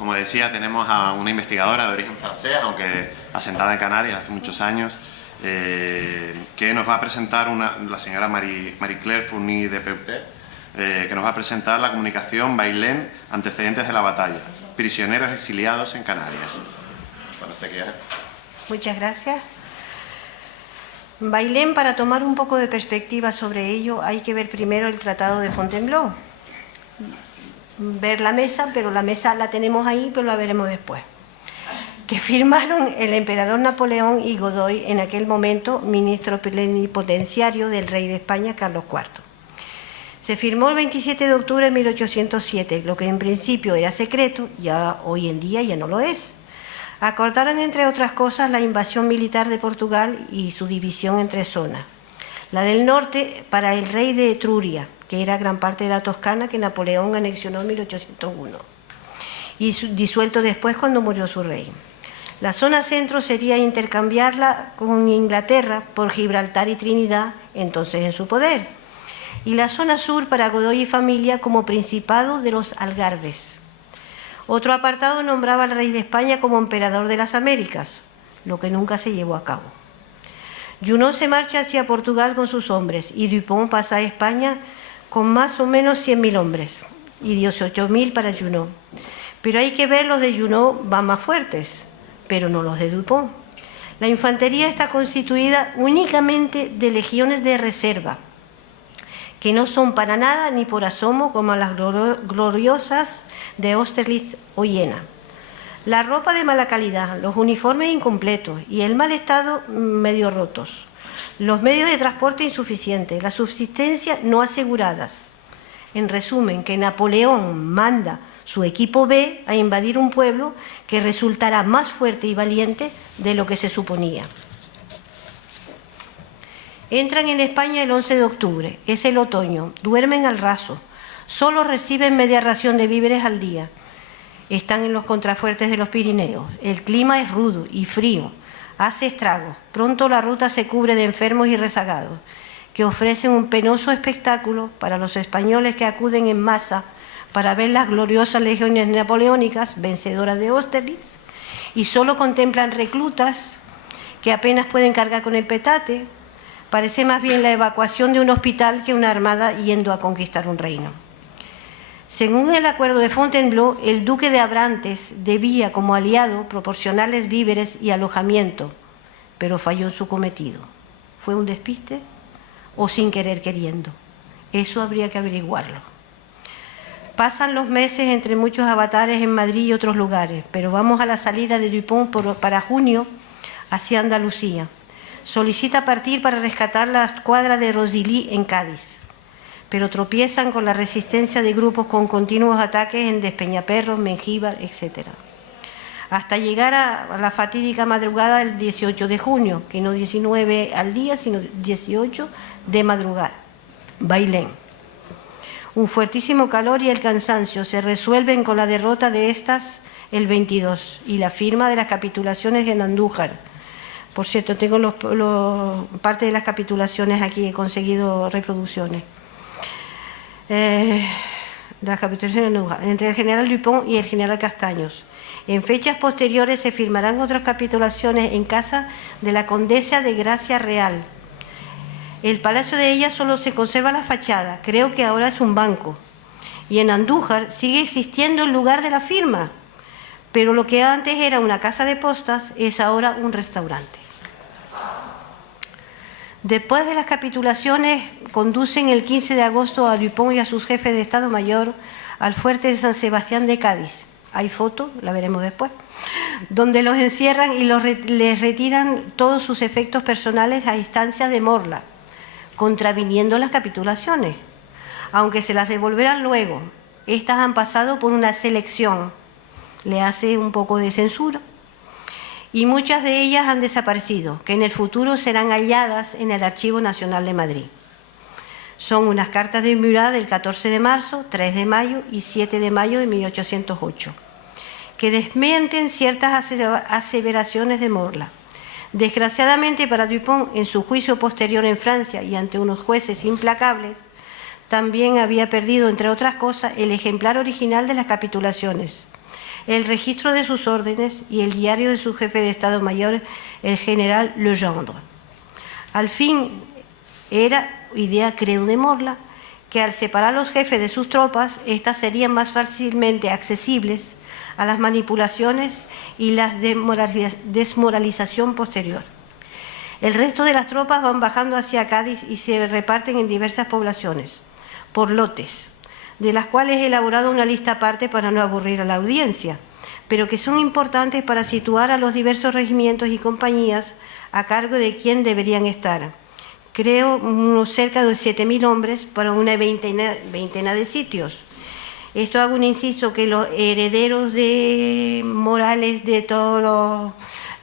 como decía, tenemos a una investigadora de origen francés, aunque asentada en Canarias hace muchos años, que nos va a presentar, la señora Marie-Claire Fournier de Peutet, que nos va a presentar la comunicación Bailén, antecedentes de la batalla, prisioneros exiliados en Canarias. Cuando usted quiera. Muchas gracias. Bailén, para tomar un poco de perspectiva sobre ello, hay que ver primero el Tratado de Fontainebleau. Ver la mesa, pero la mesa la tenemos ahí, pero la veremos después. Que firmaron el emperador Napoleón y Godoy, en aquel momento ministro plenipotenciario del rey de España, Carlos IV. Se firmó el 27 de octubre de 1807, lo que en principio era secreto, ya hoy en día ya no lo es. Acordaron, entre otras cosas, la invasión militar de Portugal y su división en 3 zonas. La del norte para el rey de Etruria, que era gran parte de la Toscana, que Napoleón anexionó en 1801, y disuelto después cuando murió su rey. La zona centro sería intercambiarla con Inglaterra por Gibraltar y Trinidad, entonces en su poder. Y la zona sur para Godoy y familia como Principado de los Algarbes. Otro apartado nombraba al rey de España como emperador de las Américas, lo que nunca se llevó a cabo. Junot se marcha hacia Portugal con sus hombres y Dupont pasa a España con más o menos 100.000 hombres y 18.000 para Junot. Pero hay que ver, los de Junot van más fuertes, pero no los de Dupont. La infantería está constituida únicamente de legiones de reserva, que no son para nada ni por asomo como las gloriosas de Austerlitz o Jena. La ropa de mala calidad, los uniformes incompletos y el mal estado medio rotos, los medios de transporte insuficientes, la subsistencia no aseguradas. En resumen, que Napoleón manda su equipo B a invadir un pueblo que resultará más fuerte y valiente de lo que se suponía. Entran en España el 11 de octubre, es el otoño, duermen al raso, solo reciben media ración de víveres al día. Están en los contrafuertes de los Pirineos, el clima es rudo y frío, hace estragos, pronto la ruta se cubre de enfermos y rezagados, que ofrecen un penoso espectáculo para los españoles que acuden en masa para ver las gloriosas legiones napoleónicas, vencedoras de Austerlitz, y solo contemplan reclutas que apenas pueden cargar con el petate. Parece más bien la evacuación de un hospital que una armada yendo a conquistar un reino. Según el acuerdo de Fontainebleau, el duque de Abrantes debía, como aliado, proporcionarles víveres y alojamiento, pero falló en su cometido. ¿Fue un despiste o sin querer queriendo? Eso habría que averiguarlo. Pasan los meses entre muchos avatares en Madrid y otros lugares, pero vamos a la salida de Dupont para junio hacia Andalucía. Solicita partir para rescatar la escuadra de Rosilly en Cádiz, pero tropiezan con la resistencia de grupos con continuos ataques en Despeñaperros, Mengíbar, etc. Hasta llegar a la fatídica madrugada del 18 de junio, que no 19 al día, sino 18 de madrugada. Bailén. Un fuertísimo calor y el cansancio se resuelven con la derrota de estas el 22 y la firma de las capitulaciones en Andújar. Por cierto, tengo parte de las capitulaciones aquí, he conseguido reproducciones. Las capitulaciones entre el general Dupont y el general Castaños. En fechas posteriores se firmarán otras capitulaciones en casa de la condesa de Gracia Real. El palacio de ella solo se conserva la fachada, creo que ahora es un banco. Y en Andújar sigue existiendo el lugar de la firma, pero lo que antes era una casa de postas es ahora un restaurante. Después de las capitulaciones, conducen el 15 de agosto a Dupont y a sus jefes de Estado Mayor al fuerte de San Sebastián de Cádiz. Hay foto, la veremos después, donde los encierran y les retiran todos sus efectos personales a instancias de Morla, contraviniendo las capitulaciones. Aunque se las devolverán luego, estas han pasado por una selección, le hace un poco de censura, y muchas de ellas han desaparecido, que en el futuro serán halladas en el Archivo Nacional de Madrid. Son unas cartas de Murat del 14 de marzo, 3 de mayo y 7 de mayo de 1808, que desmienten ciertas aseveraciones de Morla. Desgraciadamente para Dupont, en su juicio posterior en Francia y ante unos jueces implacables, también había perdido, entre otras cosas, el ejemplar original de las capitulaciones. el registro de sus órdenes y el diario de su jefe de Estado Mayor, el general Legendre. Al fin, era idea, creo, de Morla, que al separar los jefes de sus tropas, éstas serían más fácilmente accesibles a las manipulaciones y la desmoralización posterior. El resto de las tropas van bajando hacia Cádiz y se reparten en diversas poblaciones, por lotes, de las cuales he elaborado una lista aparte para no aburrir a la audiencia, pero que son importantes para situar a los diversos regimientos y compañías a cargo de quién deberían estar. Creo unos cerca de 7.000 hombres para una veintena de sitios. Esto hago un inciso que los herederos de Morales, de todos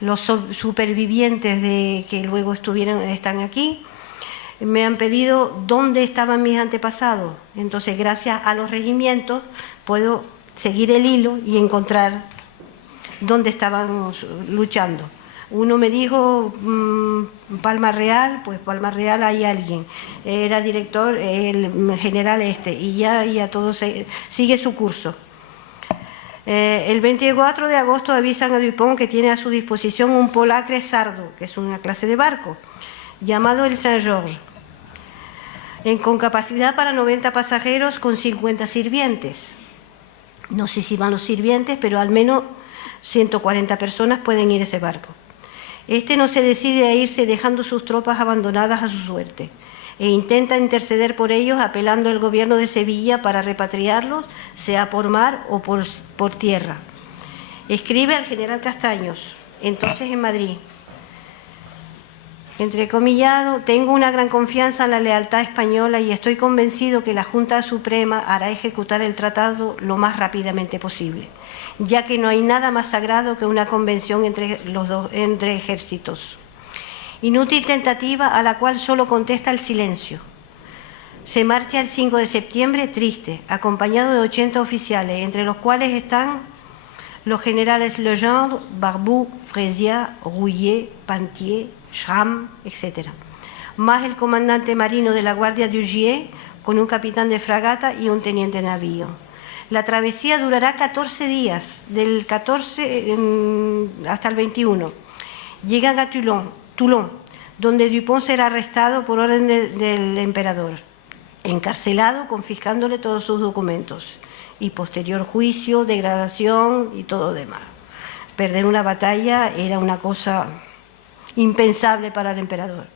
los supervivientes de que luego están aquí, me han pedido dónde estaban mis antepasados. Entonces, gracias a los regimientos, puedo seguir el hilo y encontrar dónde estaban luchando. Uno me dijo Palma Real, pues Palma Real hay alguien, era director, el general y ya todo sigue su curso. El 24 de agosto avisan a Dupont que tiene a su disposición un polacre sardo, que es una clase de barco, llamado el Saint-Georges, con capacidad para 90 pasajeros con 50 sirvientes. No sé si van los sirvientes, pero al menos 140 personas pueden ir a ese barco. Este no se decide a irse dejando sus tropas abandonadas a su suerte e intenta interceder por ellos apelando al gobierno de Sevilla para repatriarlos, sea por mar o por tierra. Escribe al general Castaños, entonces en Madrid. Entrecomillado, tengo una gran confianza en la lealtad española y estoy convencido que la Junta Suprema hará ejecutar el tratado lo más rápidamente posible, ya que no hay nada más sagrado que una convención entre ejércitos. Inútil tentativa a la cual solo contesta el silencio. Se marcha el 5 de septiembre triste, acompañado de 80 oficiales, entre los cuales están los generales Legendre, Barbu, Fresia, Rouillet, Pantier, Schramm, etc. Más el comandante marino de la Guardia d'Ugier, con un capitán de fragata y un teniente de navío. La travesía durará 14 días, del 14 hasta el 21. Llegan a Toulon, donde Dupont será arrestado por orden del emperador, encarcelado, confiscándole todos sus documentos, y posterior juicio, degradación y todo demás. Perder una batalla era una cosa impensable para el emperador.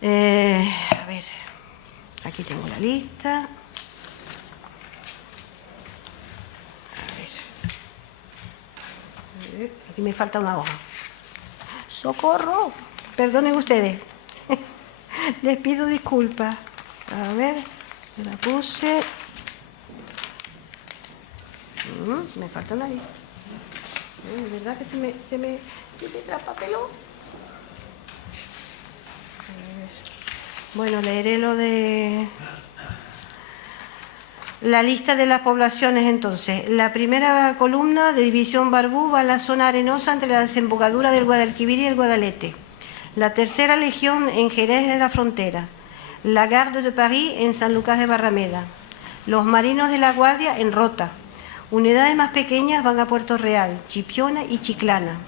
A ver, aquí tengo la lista. Aquí me falta una hoja. ¡Socorro! Perdonen ustedes. Les pido disculpas. A ver, me la puse. Me falta una lista. De verdad que se me traspapeló. Bueno, leeré lo de la lista de las poblaciones entonces. La primera columna de División Barbú va a la zona arenosa entre la desembocadura del Guadalquivir y el Guadalete. La tercera legión en Jerez de la Frontera. La Garde de París en San Lucas de Barrameda. Los marinos de la Guardia en Rota. Unidades más pequeñas van a Puerto Real, Chipiona y Chiclana.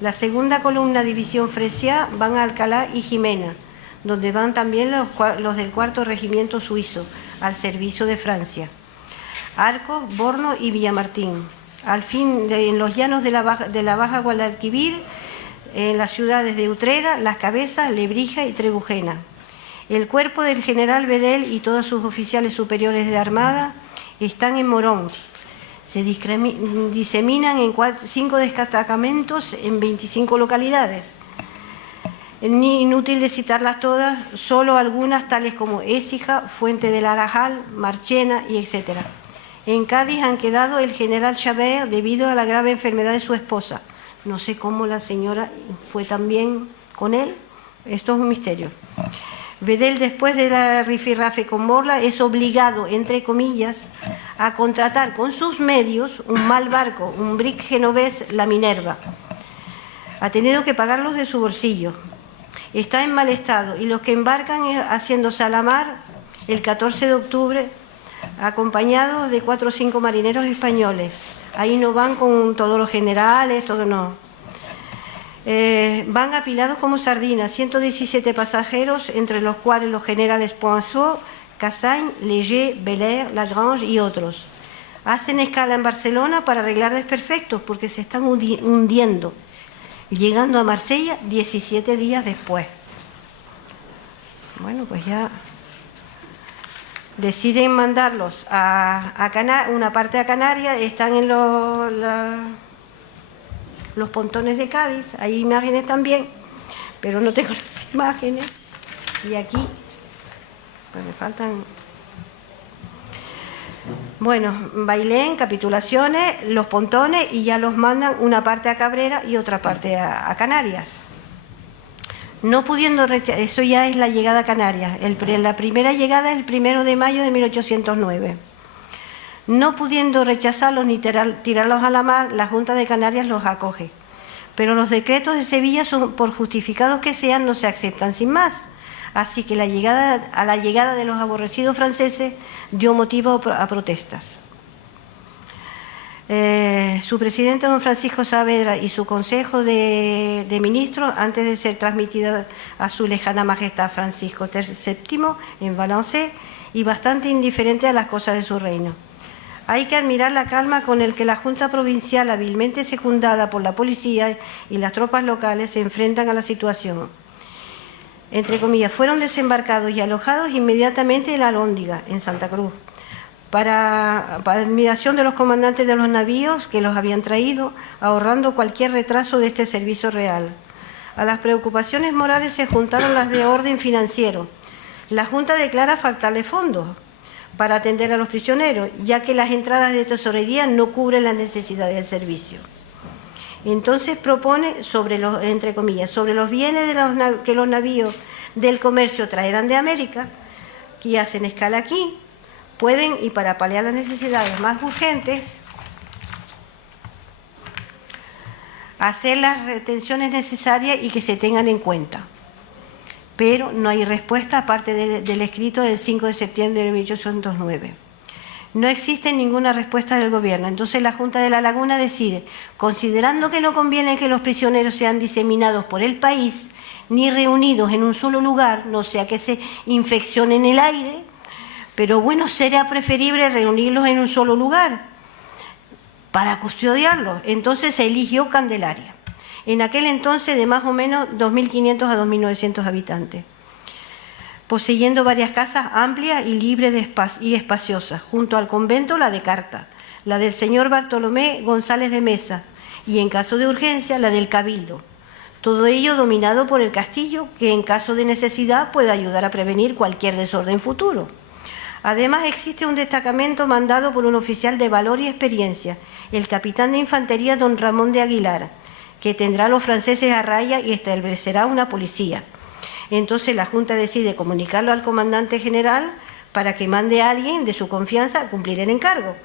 La segunda columna, División Fresia, van a Alcalá y Jimena, donde van también los del 4º Regimiento Suizo, al servicio de Francia. Arcos, Borno y Villamartín. Al fin, en los llanos de la Baja Guadalquivir, en las ciudades de Utrera, Las Cabezas, Lebrija y Trebujena. El cuerpo del general Bedel y todos sus oficiales superiores de armada están en Morón. Se diseminan en 5 destacamentos en 25 localidades. Inútil de citarlas todas, solo algunas tales como Écija, Fuente del Arajal, Marchena y etc. En Cádiz han quedado el general Chabert debido a la grave enfermedad de su esposa. No sé cómo la señora fue tan bien con él, esto es un misterio. Bedel, después de la rifirrafe con Morla, es obligado, entre comillas, a contratar con sus medios un mal barco, un brick genovés, la Minerva. Ha tenido que pagarlos de su bolsillo. Está en mal estado y los que embarcan haciéndose a la mar el 14 de octubre, acompañados de 4 o 5 marineros españoles, Ahí no van con todos los generales, todo no. Van apilados como sardinas, 117 pasajeros, entre los cuales los generales Poinçot, Cassagne, Léger, Belair, Lagrange y otros. Hacen escala en Barcelona para arreglar desperfectos porque se están hundiendo, llegando a Marsella 17 días después. Bueno, pues ya deciden mandarlos a una parte a Canarias, están en los pontones de Cádiz, hay imágenes también, pero no tengo las imágenes. Y aquí, pues me faltan... Bueno, Bailén, capitulaciones, los pontones y ya los mandan una parte a Cabrera y otra parte a Canarias. No pudiendo eso ya es la llegada a Canarias. La primera llegada es el 1 de mayo de 1809. No pudiendo rechazarlos ni tirarlos a la mar, la Junta de Canarias los acoge. Pero los decretos de Sevilla, por justificados que sean, no se aceptan sin más. Así que a la llegada de los aborrecidos franceses dio motivo a protestas. Su presidente, don Francisco Saavedra, y su consejo de ministros, antes de ser transmitido a su lejana majestad Francisco VII en Valencé, y bastante indiferente a las cosas de su reino. Hay que admirar la calma con la que la Junta Provincial, hábilmente secundada por la policía y las tropas locales, se enfrentan a la situación. Entre comillas, fueron desembarcados y alojados inmediatamente en la Alhóndiga, en Santa Cruz, para admiración de los comandantes de los navíos que los habían traído, ahorrando cualquier retraso de este servicio real. A las preocupaciones morales se juntaron las de orden financiero. La Junta declara faltarle fondos para atender a los prisioneros, ya que las entradas de tesorería no cubren las necesidades del servicio. Entonces propone, entre comillas, sobre los bienes que los navíos del comercio traerán de América, que hacen escala aquí, pueden, y para paliar las necesidades más urgentes, hacer las retenciones necesarias y que se tengan en cuenta. Pero no hay respuesta aparte del escrito del 5 de septiembre de 1809. No existe ninguna respuesta del gobierno. Entonces la Junta de La Laguna decide, considerando que no conviene que los prisioneros sean diseminados por el país, ni reunidos en un solo lugar, no sea que se infeccionen el aire, pero bueno, sería preferible reunirlos en un solo lugar para custodiarlos. Entonces se eligió Candelaria, en aquel entonces de más o menos 2.500 a 2.900 habitantes, poseyendo varias casas amplias y libres y espaciosas, junto al convento la de Carta, la del señor Bartolomé González de Mesa y, en caso de urgencia, la del Cabildo. Todo ello dominado por el castillo, que en caso de necesidad puede ayudar a prevenir cualquier desorden futuro. Además, existe un destacamento mandado por un oficial de valor y experiencia, el capitán de infantería don Ramón de Aguilar, que tendrá a los franceses a raya y establecerá una policía. Entonces la Junta decide comunicarlo al comandante general para que mande a alguien de su confianza a cumplir el encargo.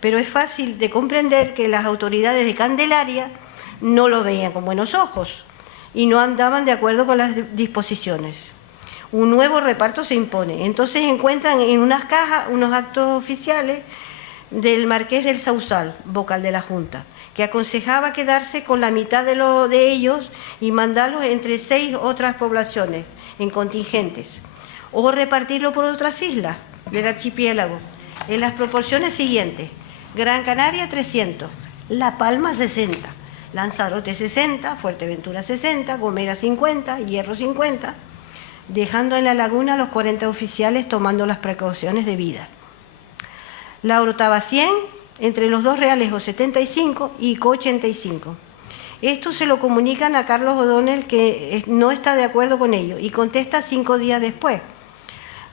Pero es fácil de comprender que las autoridades de Candelaria no lo veían con buenos ojos y no andaban de acuerdo con las disposiciones. Un nuevo reparto se impone. Entonces encuentran en unas cajas unos actos oficiales del Marqués del Sausal, vocal de la Junta, que aconsejaba quedarse con la mitad de ellos y mandarlos entre 6 otras poblaciones en contingentes, o repartirlo por otras islas del archipiélago, en las proporciones siguientes: Gran Canaria 300, La Palma 60, Lanzarote 60, Fuerteventura 60, Gomera 50, Hierro 50, dejando en La Laguna los 40 oficiales tomando las precauciones debidas. La Orotava 100, entre los dos Realejos 75 y Co 85. Esto se lo comunican a Carlos O'Donnell, que no está de acuerdo con ello, y contesta 5 días después,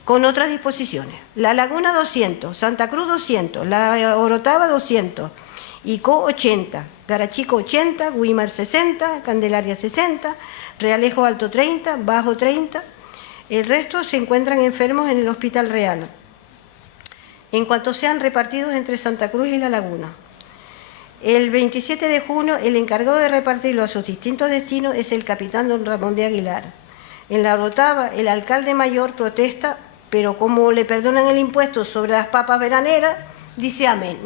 con otras disposiciones. La Laguna 200, Santa Cruz 200, la Orotava 200, Icó 80, Garachico 80, Güímar 60, Candelaria 60, Realejo Alto 30, Bajo 30. El resto se encuentran enfermos en el Hospital Real, en cuanto sean repartidos entre Santa Cruz y La Laguna. El 27 de junio, el encargado de repartirlo a sus distintos destinos es el capitán don Ramón de Aguilar. En la Orotava, el alcalde mayor protesta, pero como le perdonan el impuesto sobre las papas veraneras, dice amén.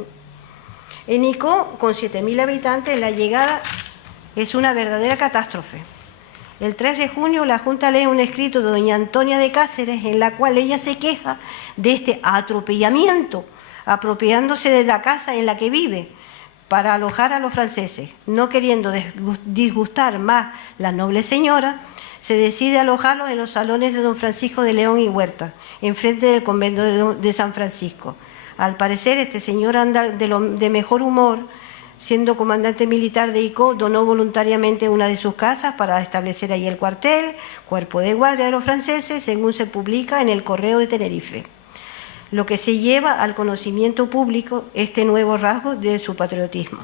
En Icó, con 7.000 habitantes, la llegada es una verdadera catástrofe. El 3 de junio la Junta lee un escrito de doña Antonia de Cáceres en la cual ella se queja de este atropellamiento, apropiándose de la casa en la que vive para alojar a los franceses. No queriendo disgustar más la noble señora, se decide alojarlos en los salones de don Francisco de León y Huerta, enfrente del convento de San Francisco. Al parecer, este señor anda de mejor humor. Siendo comandante militar de Icó, donó voluntariamente una de sus casas para establecer ahí el cuartel, cuerpo de guardia de los franceses, según se publica en el Correo de Tenerife. Lo que se lleva al conocimiento público este nuevo rasgo de su patriotismo.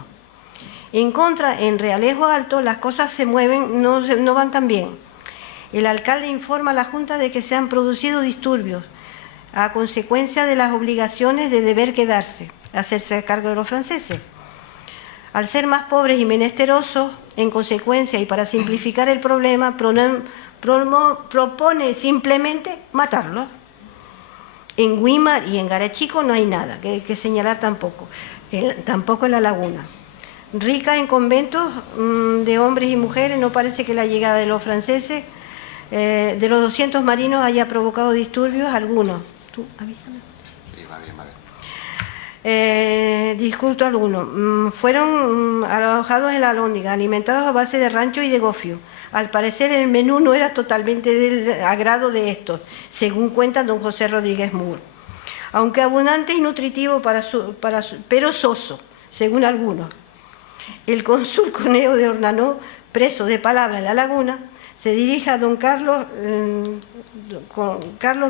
En contra, en Realejo Alto, las cosas se mueven, no van tan bien. El alcalde informa a la Junta de que se han producido disturbios a consecuencia de las obligaciones de deber quedarse, hacerse cargo de los franceses. Al ser más pobres y menesterosos, en consecuencia y para simplificar el problema, propone simplemente matarlos. En Güímar y en Garachico no hay nada que señalar tampoco, tampoco en La Laguna. Rica en conventos de hombres y mujeres, no parece que la llegada de los franceses, de los 200 marinos, haya provocado disturbios algunos. ¿Tú avísame? Sí, va bien, va bien. Disculto alguno, fueron alojados en la Alhóndiga, alimentados a base de rancho y de gofio. Al parecer el menú no era totalmente del agrado de estos, según cuenta don José Rodríguez Moore. Aunque abundante y nutritivo pero soso, según algunos. El cónsul Coneo de Ornanó, preso de palabra en La Laguna, se dirige a don Carlos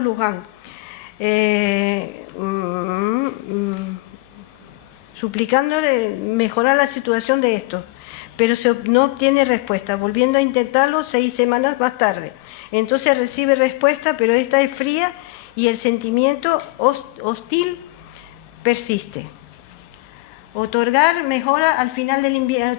Luján, suplicándole mejorar la situación de estos, pero no obtiene respuesta, volviendo a intentarlo 6 semanas más tarde. Entonces recibe respuesta, pero esta es fría y el sentimiento hostil persiste. Otorgarán mejora al final del invierno.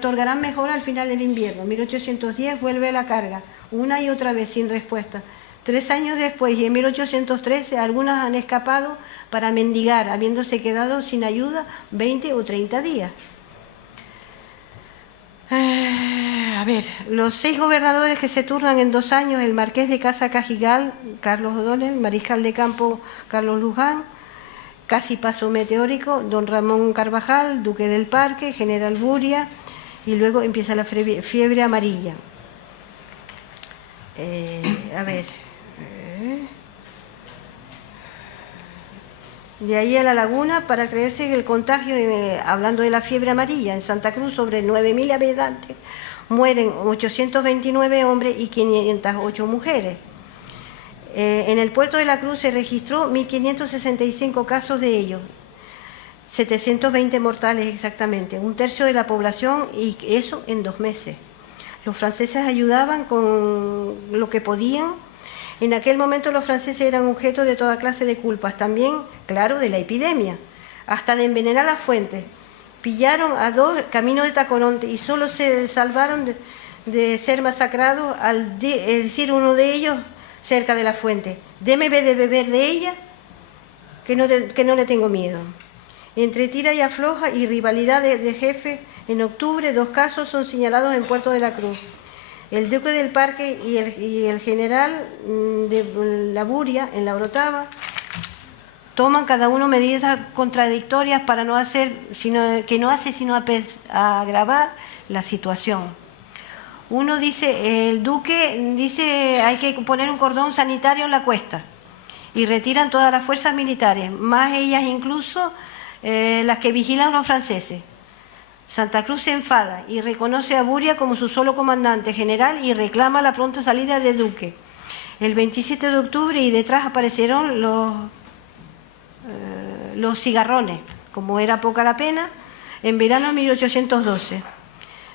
1810 vuelve a la carga, una y otra vez sin respuesta. 3 años después, y en 1813, algunas han escapado para mendigar, habiéndose quedado sin ayuda 20 o 30 días. A ver, los 6 gobernadores que se turnan en 2 años, el marqués de Casa Cajigal, Carlos O'Donnell, mariscal de campo, Carlos Luján, casi paso meteórico, don Ramón Carvajal, duque del Parque, general Buria, y luego empieza la fiebre amarilla. De ahí a La Laguna, para creerse que el contagio, hablando de la fiebre amarilla, en Santa Cruz sobre 9.000 habitantes, mueren 829 hombres y 508 mujeres. En el puerto de la Cruz se registró 1.565 casos de ellos, 720 mortales exactamente, 1/3 de la población, y eso en 2 meses. Los franceses ayudaban con lo que podían. En aquel momento los franceses eran objeto de toda clase de culpas, también, claro, de la epidemia, hasta de envenenar las fuentes. Pillaron a 2 camino de Tacoronte y solo se salvaron de ser masacrados al decir uno de ellos cerca de la fuente: déme de beber de ella, que no le tengo miedo. Entre tira y afloja y rivalidad de jefe, en octubre 2 casos son señalados en Puerto de la Cruz. El duque del Parque y el general de la Buria, en la Orotava, toman cada uno medidas contradictorias para no hacer sino agravar la situación. Uno dice, el duque dice, hay que poner un cordón sanitario en la cuesta, y retiran todas las fuerzas militares, más ellas incluso las que vigilan a los franceses. Santa Cruz se enfada y reconoce a Buria como su solo comandante general y reclama la pronta salida del duque. El 27 de octubre y detrás aparecieron los cigarrones, como era poca la pena, en verano de 1812.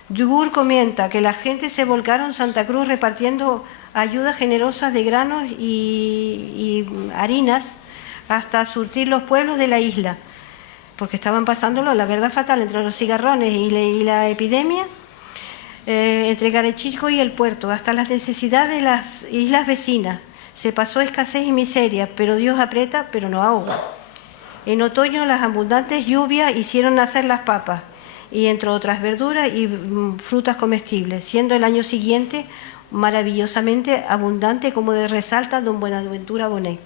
Dugur comenta que la gente se volcaron en Santa Cruz repartiendo ayudas generosas de granos y harinas hasta surtir los pueblos de la isla, porque estaban pasándolo, la verdad, fatal, entre los cigarrones y la epidemia, entre Garachico y el puerto, hasta las necesidades de las islas vecinas. Se pasó escasez y miseria, pero Dios aprieta, pero no ahoga. En otoño las abundantes lluvias hicieron nacer las papas, y entre otras verduras y frutas comestibles, siendo el año siguiente maravillosamente abundante, como resalta don Buenaventura Bonet.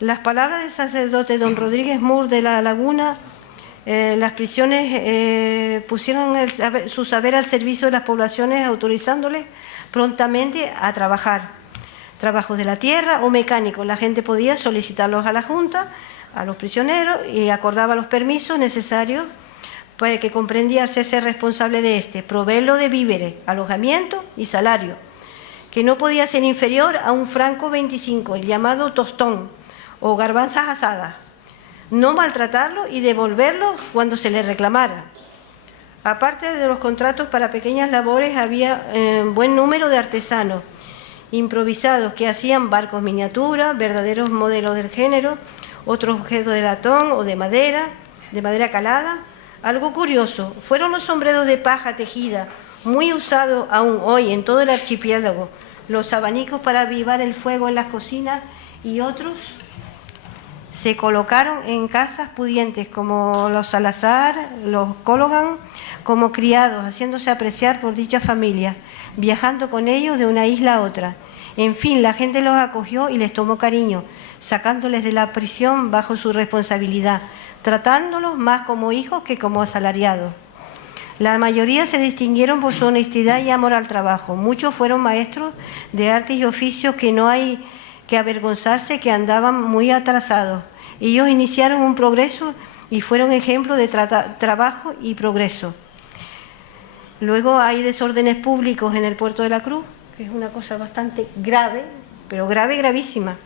Las palabras del sacerdote don Rodríguez Mur de La Laguna, las prisiones pusieron su saber al servicio de las poblaciones, autorizándoles prontamente a trabajar. Trabajos de la tierra o mecánicos, la gente podía solicitarlos a la Junta, a los prisioneros, y acordaba los permisos necesarios, pues, que comprendía hacerse responsable de proveerlo de víveres, alojamiento y salario, que no podía ser inferior a un franco 25, el llamado tostón, o garbanzas asadas, no maltratarlo y devolverlo cuando se le reclamara. Aparte de los contratos para pequeñas labores, había buen número de artesanos improvisados que hacían barcos miniatura, verdaderos modelos del género, otros objetos de latón o de madera calada. Algo curioso, fueron los sombreros de paja tejida, muy usados aún hoy en todo el archipiélago, los abanicos para avivar el fuego en las cocinas, y otros se colocaron en casas pudientes como los Salazar, los Cologan, como criados, haciéndose apreciar por dichas familias, viajando con ellos de una isla a otra. En fin, la gente los acogió y les tomó cariño, sacándoles de la prisión bajo su responsabilidad, tratándolos más como hijos que como asalariados. La mayoría se distinguieron por su honestidad y amor al trabajo. Muchos fueron maestros de artes y oficios que no hay que avergonzarse, que andaban muy atrasados. Ellos iniciaron un progreso y fueron ejemplo de trabajo y progreso. Luego hay desórdenes públicos en el Puerto de la Cruz, que es una cosa bastante grave, pero gravísima.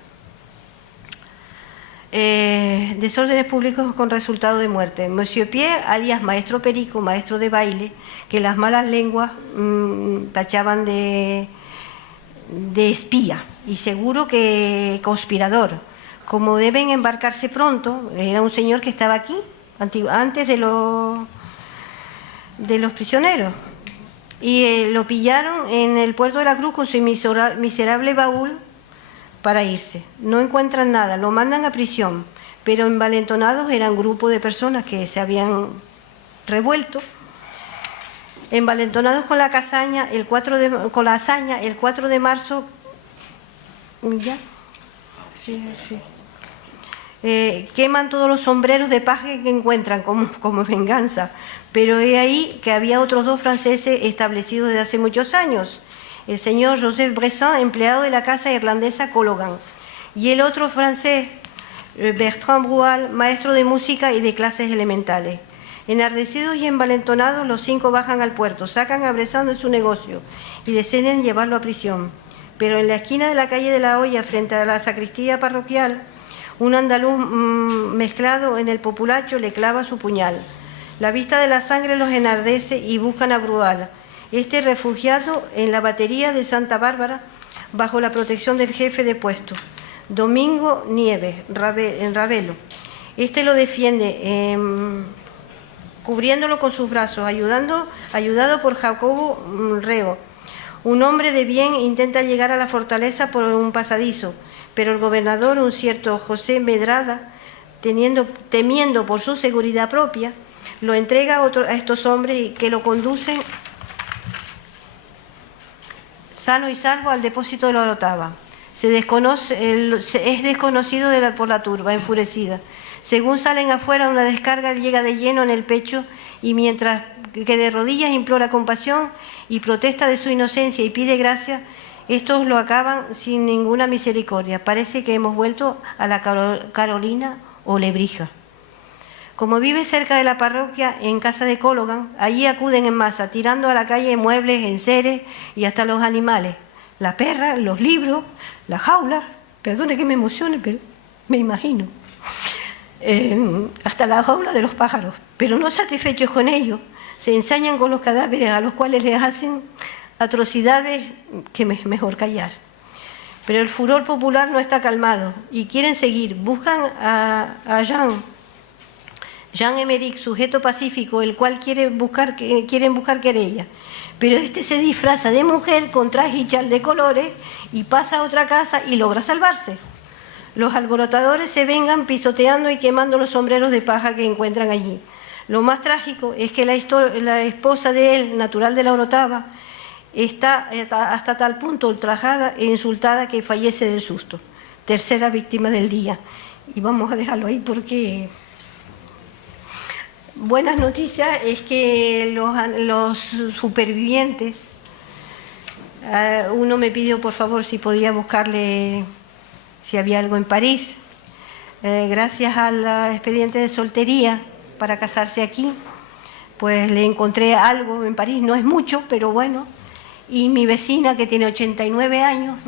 Desórdenes públicos con resultado de muerte. Monsieur Pierre, alias Maestro Perico, maestro de baile, que las malas lenguas tachaban de espía y seguro que conspirador. Como deben embarcarse pronto, era un señor que estaba aquí antes de los prisioneros, y lo pillaron en el Puerto de la Cruz con su miserable baúl para irse. No encuentran nada, lo mandan a prisión, pero envalentonados eran un grupo de personas que se habían revuelto, envalentonados con la hazaña, el 4 de marzo, ¿ya? Sí. Queman todos los sombreros de paja que encuentran como venganza, pero he ahí que había otros dos franceses establecidos desde hace muchos años, el señor Joseph Bressan, empleado de la casa irlandesa Cologan, y el otro francés, Bertrand Brual, maestro de música y de clases elementales. Enardecidos y envalentonados, los 5 bajan al puerto, sacan a Bressan de su negocio y deciden llevarlo a prisión. Pero en la esquina de la calle de la Hoya, frente a la sacristía parroquial, un andaluz mezclado en el populacho le clava su puñal. La vista de la sangre los enardece y buscan a Brual, refugiado en la batería de Santa Bárbara, bajo la protección del jefe de puesto, Domingo Nieves, en Ravelo. Lo defiende, cubriéndolo con sus brazos, ayudado por Jacobo Reo. Un hombre de bien intenta llegar a la fortaleza por un pasadizo, pero el gobernador, un cierto José Medrada, temiendo por su seguridad propia, lo entrega a estos hombres que lo conducen sano y salvo al depósito de la Orotava. Es desconocido por la turba, enfurecida. Según salen afuera, una descarga llega de lleno en el pecho, y mientras que de rodillas implora compasión y protesta de su inocencia y pide gracia, estos lo acaban sin ninguna misericordia. Parece que hemos vuelto a la Carolina o Lebrija. Como vive cerca de la parroquia, en casa de Cologan, allí acuden en masa, tirando a la calle muebles, enseres y hasta los animales. La perra, los libros, las jaulas, perdone que me emocione, pero me imagino, hasta la jaula de los pájaros. Pero no satisfechos con ello, se ensañan con los cadáveres, a los cuales les hacen atrocidades que mejor callar. Pero el furor popular no está calmado y quieren seguir. Buscan a Jean-Emerick, sujeto pacífico, el cual quieren buscar querella. Pero se disfraza de mujer con traje y chal de colores y pasa a otra casa y logra salvarse. los alborotadores se vengan pisoteando y quemando los sombreros de paja que encuentran allí. Lo más trágico es que la esposa de él, natural de la Orotava, está hasta tal punto ultrajada e insultada que fallece del susto. Tercera víctima del día. Y vamos a dejarlo ahí porque... Buenas noticias es que los supervivientes, uno me pidió por favor si podía buscarle si había algo en París. Gracias al expediente de soltería para casarse aquí, pues le encontré algo en París, no es mucho, pero bueno. Y mi vecina, que tiene 89 años,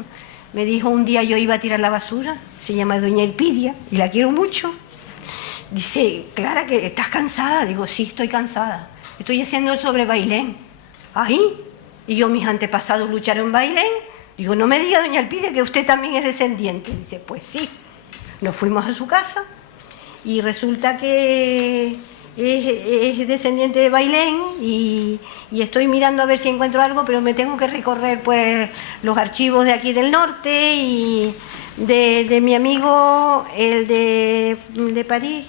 me dijo un día yo iba a tirar la basura, se llama doña Elpidia, y la quiero mucho. Dice, Clara, que ¿estás cansada? Digo, sí, estoy cansada. Estoy haciendo sobre Bailén. ¿Ahí? Y yo, mis antepasados lucharon en Bailén. Digo, no me diga, doña Elpidia, que usted también es descendiente. Dice, pues sí. Nos fuimos a su casa y resulta que es descendiente de Bailén y estoy mirando a ver si encuentro algo, pero me tengo que recorrer pues los archivos de aquí del norte y de mi amigo, el de París.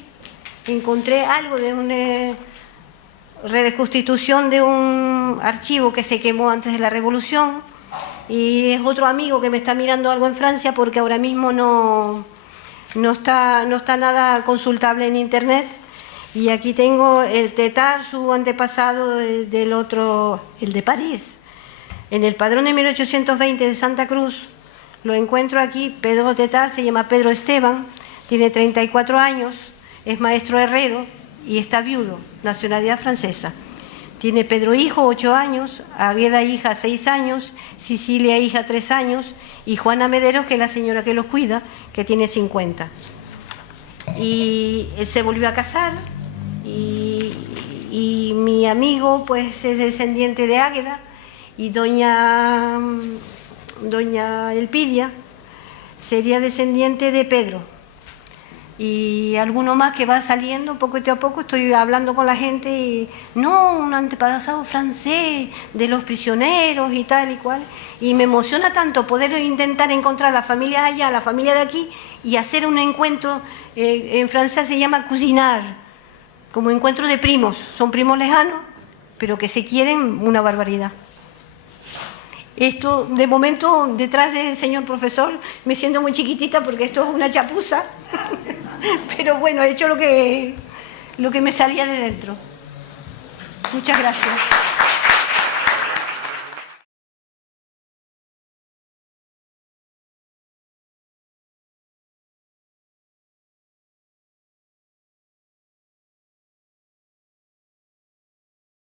Encontré algo de una reconstitución de un archivo que se quemó antes de la Revolución y es otro amigo que me está mirando algo en Francia porque ahora mismo no está nada consultable en internet. Y aquí tengo el Tetar, su antepasado del otro, el de París. En el padrón de 1820 de Santa Cruz, lo encuentro aquí, Pedro Tetar, se llama Pedro Esteban, tiene 34 años, es maestro herrero y está viudo, nacionalidad francesa. Tiene Pedro hijo, 8 años, Águeda hija, 6 años, Sicilia hija, 3 años, y Juana Medero, que es la señora que los cuida, que tiene 50. Y él se volvió a casar, y mi amigo pues es descendiente de Águeda, y doña Elpidia sería descendiente de Pedro. Y alguno más que va saliendo poco a poco, estoy hablando con la gente y no, un antepasado francés de los prisioneros y tal y cual. Y me emociona tanto poder intentar encontrar la familia allá, la familia de aquí y hacer un encuentro, en francés se llama cuisinar, como encuentro de primos, son primos lejanos, pero que se quieren una barbaridad. Esto, de momento, detrás del señor profesor, me siento muy chiquitita porque esto es una chapuza. Pero bueno, he hecho lo que me salía de dentro. Muchas gracias.